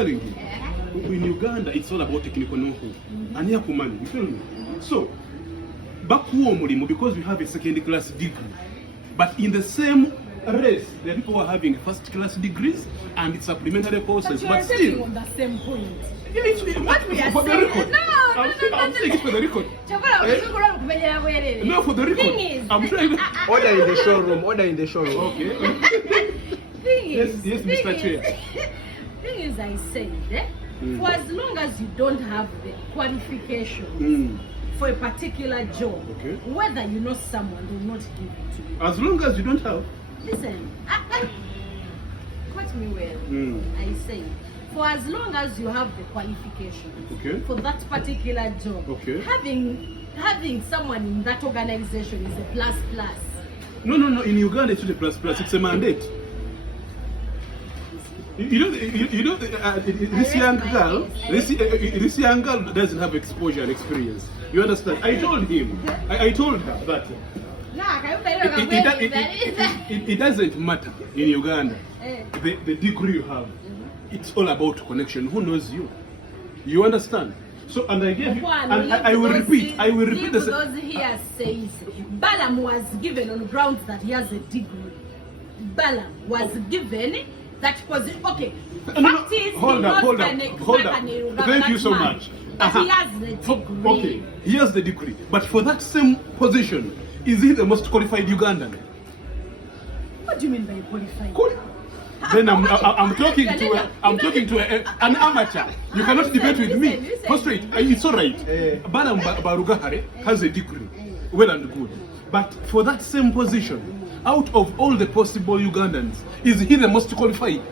telling you, in Uganda, it's all about technical know-how. And here, command, you feel me? So, back home, because we have a second-class degree, but in the same race, there are people who are having first-class degrees and supplementary courses. But still, on the same point. What we are saying? I'm saying it for the record. No, for the record. Thing is, I'm trying to... Order in the showroom. Order in the showroom. Okay. Yes, Mr. Chair. Thing is, I said, for as long as you don't have the qualifications for a particular job, whether you know someone, they will not give it to you. As long as you don't have... Listen, quote me well. I say, for as long as you have the qualifications for that particular job, having someone in that organization is a plus. No. In Uganda, it's not a plus. It's a mandate. This young girl doesn't have exposure and experience. You understand? I told him. I told her that. It doesn't matter in Uganda the degree you have. It's all about connection. Who knows you? You understand? So, and I gave you, and I will repeat the same. Because here says Balaam was given on grounds that he has a degree. Balaam was given that position. Okay. Hold up. Thank you so much. He has the degree. Okay, he has the degree. But for that same position, is he the most qualified Ugandan? What do you mean by qualified? Then I'm talking to an amateur. You cannot debate with me. Prostrate. It's all right. BALAAM BARUGAHARE has a degree, well and good. But for that same position, out of all the possible Ugandans, is he the most qualified?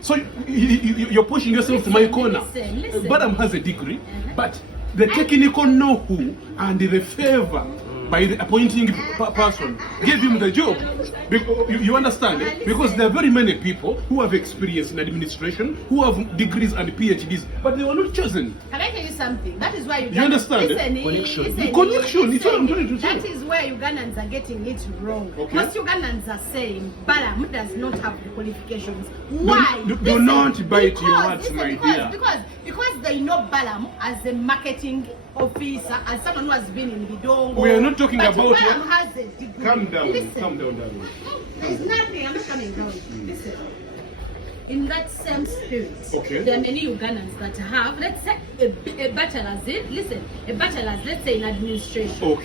So you're pushing yourself to my corner. BALAAM has a degree, but the technical know-how and the favor by the appointing person gave him the job. You understand? Because there are very many people who have experience in administration, who have degrees and PhDs, but they were not chosen. Can I tell you something? That is why you understand? Connection. It's what I'm trying to say. That is where Ugandans are getting it wrong. Most Ugandans are saying BALAAM does not have the qualifications. Why? Do not bite your words, my dear. Because they know BALAAM as a marketing officer, as someone who has been in Bidongo. We are not talking about BALAAM has a degree. Calm down, darling. There's nothing. I'm not coming down. Listen. In that same spirit, there are many Ugandans that have, let's say, a bachelor's let's say in administration.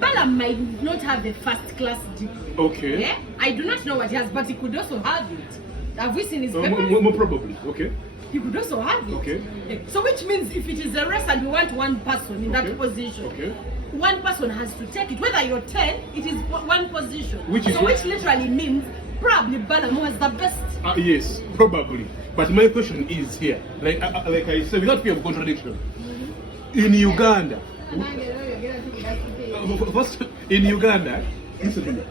BALAAM might not have a first-class degree. I do not know what he has, but he could also have it. Have we seen his papers? More probably. He could also have it. So which means if it is a race and we want one person in that position, one person has to take it. Whether you're 10, it is one position. Which literally means probably BALAAM was the best. Yes, probably. But my question is here, like I said, without fear of contradiction, in Uganda, first in Uganda, listen to me.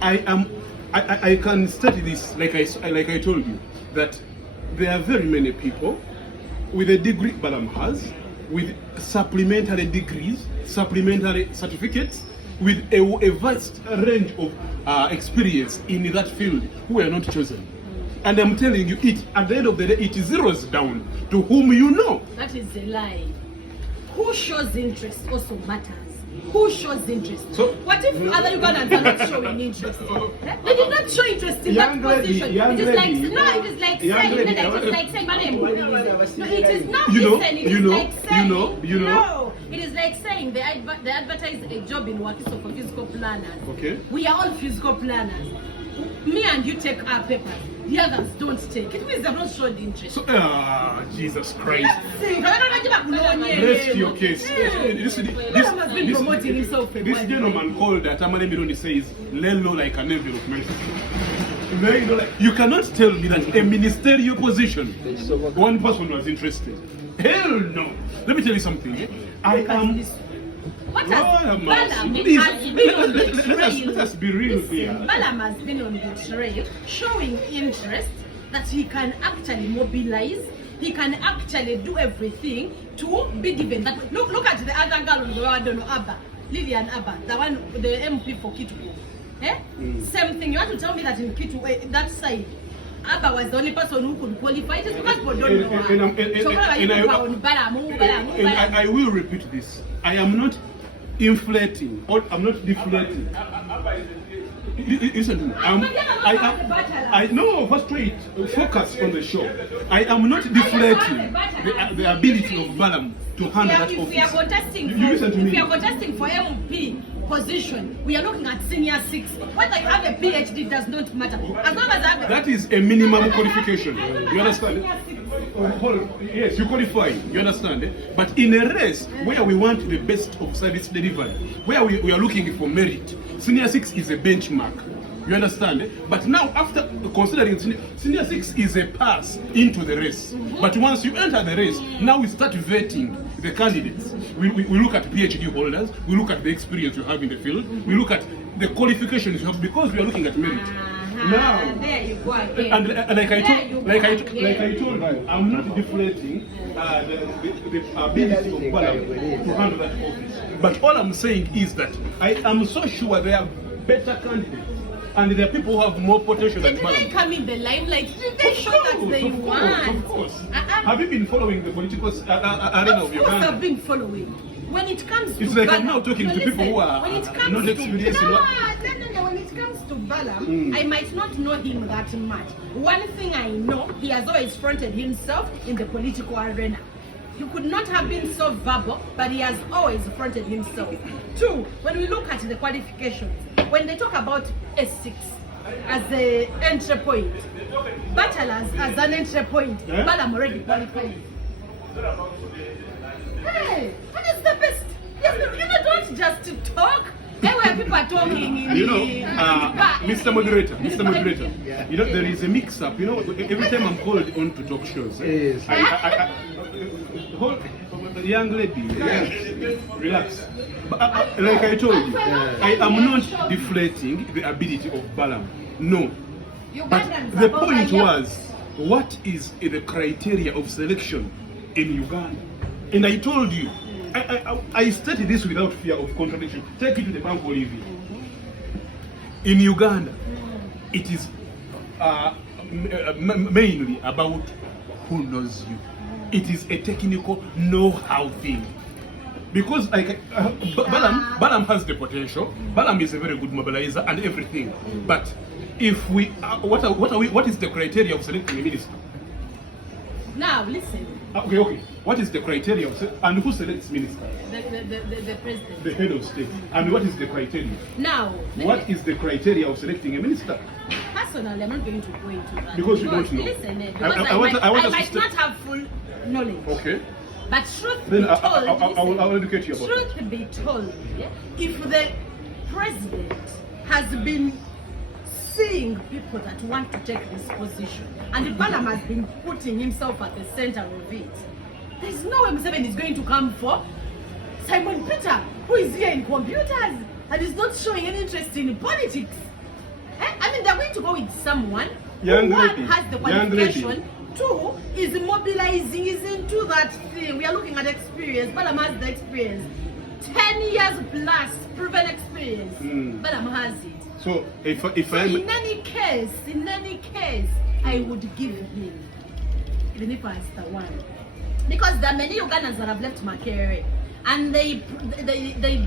I can study this like I told you that there are very many people with a degree BALAAM has, with supplementary degrees, supplementary certificates, with a vast range of experience in that field who are not chosen. And I'm telling you, at the end of the day, it zeroes down to whom you know. That is a lie. Who shows interest also matters. Who shows interest? So, what if other Ugandans are not showing interest? They did not show interest in that position. It is like saying, my name. No, it is not. It is like saying they advertise a job in Wakiso for physical planners. We are all physical planners. Me and you take our papers. The others don't take. It means they're not showing interest. So, Jesus Christ. Rest your case. This gentleman called that Amanemirundi says, Lelo like an envelope. You cannot tell me that a ministerial position, one person was interested. Hell no. Let me tell you something. What has BALAAM let us be real here. BALAAM has been on the trail showing interest that he can actually mobilize, he can actually do everything to be given that. Look at the other girl on the road, I don't know, Abba, Lillian Abba, the one, the MP for Kitu. Same thing. You want to tell me that in Kitu, that side, Abba was the only person who could qualify. It is because people don't know her. And I will repeat this. I am not inflating or I'm not deflating. Listen to me. I know, first wait, focus on the show. I am not deflating the ability of Balaam to handle that office. If we are contesting for MP position, we are looking at senior 6. Whether you have a PhD does not matter. As long as I have that is a minimum qualification. You understand? Yes, you qualify. You understand? But in a race where we want the best of service delivery, where we are looking for merit, senior 6 is a benchmark. You understand? But now, after considering senior 6 is a pass into the race. But once you enter the race, now we start vetting the candidates. We look at PhD holders, we look at the experience you have in the field, we look at the qualifications you have, because we are looking at merit. Now, there you go again. And like I told you, I'm not deflating the ability of Balaam to handle that office. But all I'm saying is that I am so sure there are better candidates. And there are people who have more potential than Balaam. Did they come in the limelight? Did they show that they want? Of course. Have you been following the political arena of Uganda? Of course I've been following. When it comes to it's like Balaam, I'm now talking to people who are not experienced. No, when it comes to Balaam, I might not know him that much. One thing I know, he has always fronted himself in the political arena. He could not have been so verbal, but he has always fronted himself. 2, when we look at the qualifications, when they talk about S6 as the entry point, bachelor's as an entry point, Balaam already qualified. Hey, that is the best. You don't just talk. Where people are talking in Mr. Moderator, you know, there is a mix-up. You know, every time I'm called on to talk shows, young lady, relax. But, like I told you, I am not deflating the ability of Balaam. No. But the point was, what is the criteria of selection in Uganda? And I told you, I stated this without fear of contradiction. Take it to the bank, Olivier. In Uganda, it is mainly about who knows you. It is a technical know-how thing. Because Balaam has the potential. Balaam is a very good mobilizer and everything. But if we, what is the criteria of selecting a minister? Now listen. Okay. What is the criteria of and who selects ministers? The president. The head of state. And what is the criteria? Now. What is the criteria of selecting a minister? Personally, I'm not going to go into that. Because you don't know. Listen, because I might not have full knowledge. Okay. But truth then be told, I'll educate you about truth it. Be told, if the president has been seeing people that want to take this position, and Balaam has been putting himself at the center of it, there's no way Museveni is going to come for Simon Peter, who is here in computers and is not showing any interest in politics. I mean, they're going to go with someone who has the qualification, 2 is mobilizing, is into that thing. We are looking at experience. Balaam has the experience. 10 years plus proven experience. Balaam has it. So in any case, I would give him, even if I was the one. Because there are many Ugandans that have left Makerere, and they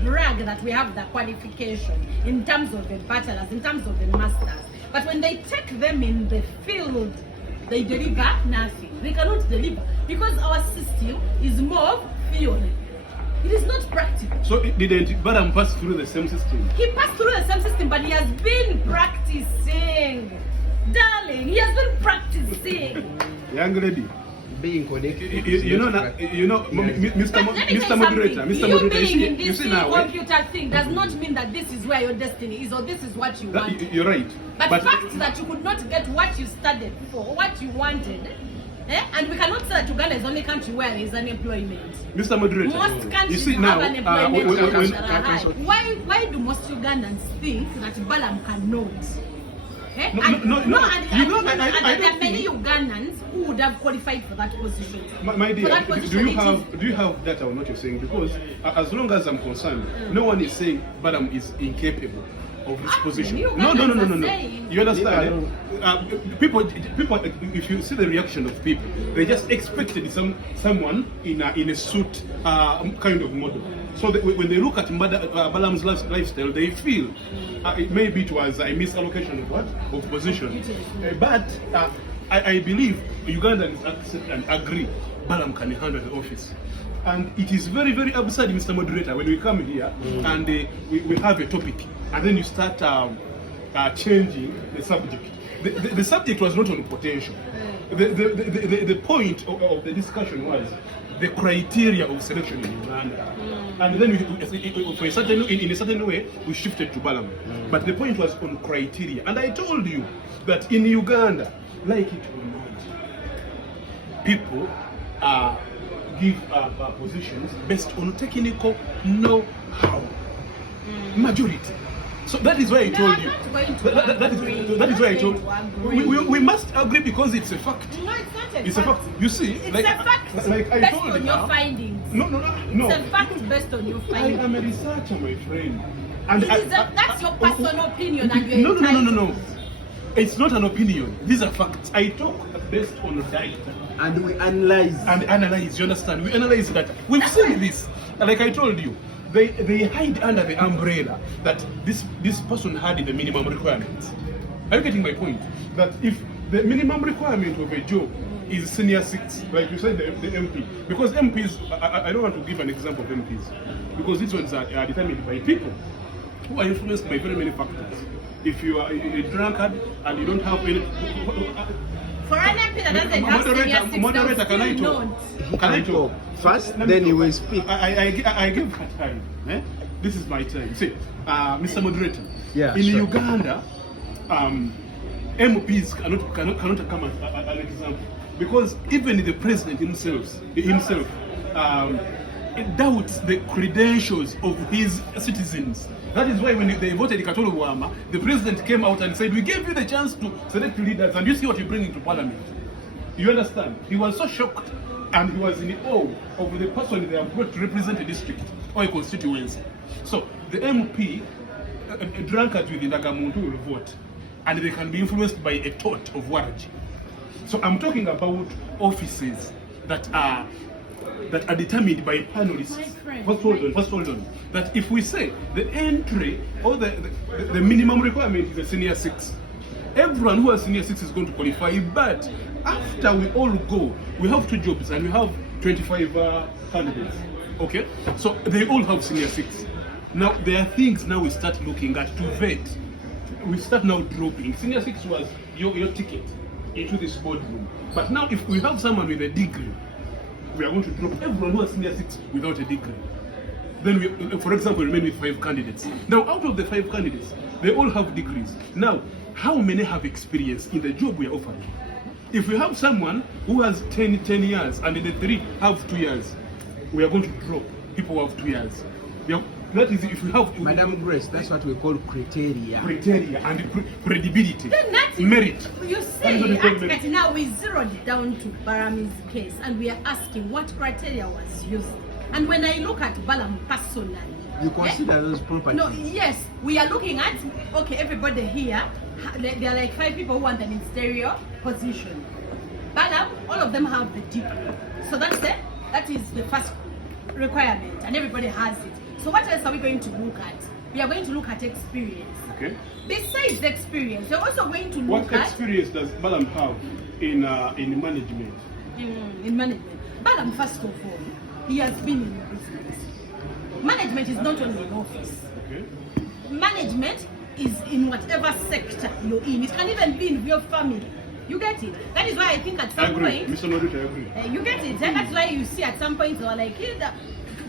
brag that we have the qualification in terms of the bachelors, in terms of the masters. But when they take them in the field, they deliver nothing. They cannot deliver because our system is more theory. It is not practical. So didn't Balaam pass through the same system? He passed through the same system, but he has been practicing. Darling, he has been practicing. Young lady. Being connected. Mr. Moderator, you see now, computer thing does not mean that this is where your destiny is or this is what you want. You're right. But the fact that you could not get what you studied for, what you wanted, and we cannot say that Uganda is the only country where there is unemployment. Mr. Moderator, most countries you see now, have unemployment. Why do most Ugandans think that Balaam cannot? No, there are many Ugandans who would have qualified for that position. My dear, do you have data on what you're saying? Because as long as I'm concerned, no one is saying Balaam is incapable of this position. You No. saying- You understand? People, if you see the reaction of people, they just expected someone in a suit kind of model. So when they look at Balaam's lifestyle, they feel maybe it was a misallocation of position. But I believe Ugandans accept and agree Balaam can handle the office. And it is very, very absurd, Mr. Moderator, when we come here and we have a topic, and then you start changing the subject. The subject was not on potential. The point of the discussion was the criteria of selection in Uganda. And then in a certain way, we shifted to Balaam. But the point was on criteria. And I told you that in Uganda, like it or not, people give positions based on technical know-how. Majority. So that is why I told you. That is why I told you. We must agree because it's a fact. No, it's not a It's fact. a fact. You see, It's like, a fact like I based told on you your now. findings. No. It's a fact based on your I findings. am a researcher, my friend. And That's your personal opinion and you're No. It's not an opinion. These are facts. I talk based on data. And we analyze. And analyze, you understand? We analyze data. We've seen this. Like I told you, they hide under the umbrella that this person had the minimum requirements. Are you getting my point? That if the minimum requirement of a job is senior 6, like you said, the MP, because MPs, I don't want to give an example of MPs, because these ones are determined by people who are influenced by very many factors. If you are a drunkard and you don't have any... For an MP that doesn't have senior 6, Moderator, can I talk? Can I talk? First, Let me then you talk. will speak. I give her time. This is my time. See, Mr. Moderator, Yeah, in sure. Uganda, MPs cannot come as an example, because even the president himself doubts the credentials of his citizens. That is why when they voted Katolo Bwama, the president came out and said, we gave you the chance to select leaders, and you see what you bring into parliament. You understand? He was so shocked, and he was in awe of the person they have brought to represent a district or a constituency. So the MP, drunkards within Nagamuntu will vote, and they can be influenced by a thought of Waraji. So I'm talking about offices that are determined by panelists. First hold on. That if we say the entry or the minimum requirement is a senior 6, everyone who has senior 6 is going to qualify. But after we all go, we have 2 jobs and we have 25 candidates. Okay? So they all have senior 6. Now there are things now we start looking at to vet. We start now dropping. Senior 6 was your ticket into this boardroom. But now if we have someone with a degree, we are going to drop everyone who has senior 6 without a degree. Then we, for example, remain with 5 candidates. Now out of the 5 candidates, they all have degrees. Now, how many have experience in the job we are offering? If we have someone who has 10 years and the 3 have 2 years, we are going to drop people who have 2 years. That is if we have... Madam Grace, that's what we call criteria. Criteria and credibility. Then that is, merit. You see, now we zeroed down to Balaam's case and we are asking what criteria was used. And when I look at Balaam personally, You consider those properties? No, yes, we are looking at, okay, everybody here, there are like 5 people who want an ministerial position. Balaam, all of them have the degree. So that's it. That is the first requirement and everybody has it. So what else are we going to look at? We are going to look at experience. Okay. Besides experience, we're also going to look What at... experience does Balaam have in management? In management. Balaam, first of all, he has been in business. Management is not only in office. Okay. Management is in whatever sector you're in. It can even be in your family. You get it? That is why I think at some point... Mr. Norita, I agree. You get it? That's why you see at some point they are like, hey,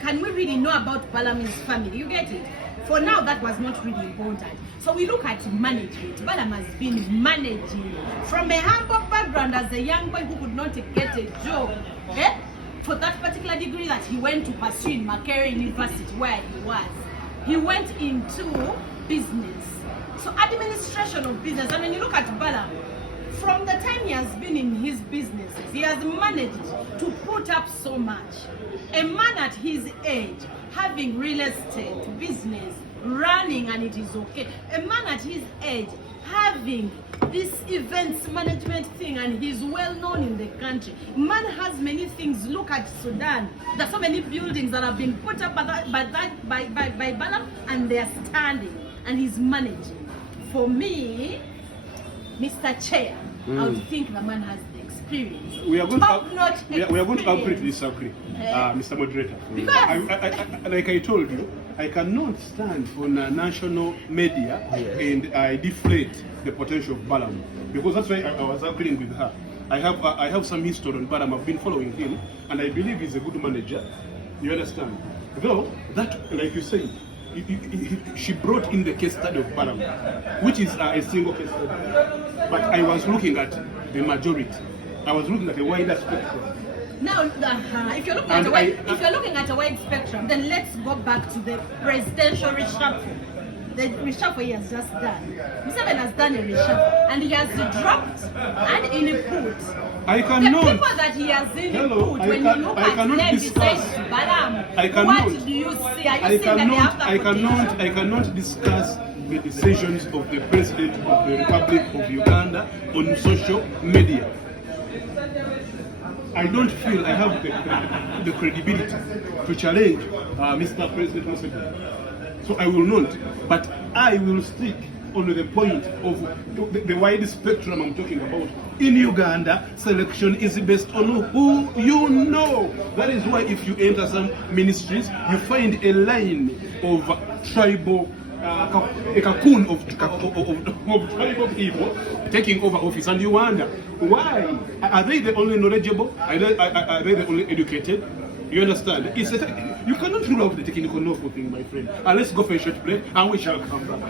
can we really know about Balaam's family? You get it? For now, that was not really important. So we look at management. Balaam has been managing from a humble background as a young boy who could not get a job. For that particular degree that he went to pursue in Makerere University where he was. He went into business. So administration of business. And when you look at Balaam, from the time he has been in his businesses, he has managed to put up so much. A man at his age, having real estate, business, running and it is okay. A man at his age having this events management thing and he's well known in the country. Man has many things. Look at Sudan. There's so many buildings that have been put up by BALAAM and they're standing and he's managing. For me, Mr. Chair, I would think the man has the experience. We are going Top-notch we are going to agree to experience. disagree, Mr. Moderator. Because I, like I told you, I cannot stand on a national media and I deflate the potential of BALAAM, because that's why I was agreeing with her. I have some history on BALAAM. I've been following him, and I believe he's a good manager. You understand? Though that, like you said, she brought in the case study of BALAAM, which is a single case study. But I was looking at the majority. I was looking at a wider spectrum. now, if you're looking at a wide spectrum, then let's go back to the presidential reshuffle. The reshuffle he has just done. Museveni has done a reshuffle, and he has dropped and input. I cannot. The people that he has input, when you look at them besides BALAAM, what do you see? Are you seeing that they have to I cannot discuss the decisions of the President of the Republic of Uganda on social media. I don't feel I have the credibility to challenge Mr. President Museveni. So I will not, but I will stick on the point of the wide spectrum I'm talking about. In Uganda, selection is based on who you know. That is why if you enter some ministries, you find a line of tribal, a cocoon of tribal people taking over office, and you wonder, why? Are they the only knowledgeable? Are they the only educated? You understand? You cannot rule out the technical know thing, my friend. Let's go for a short break and we shall come back.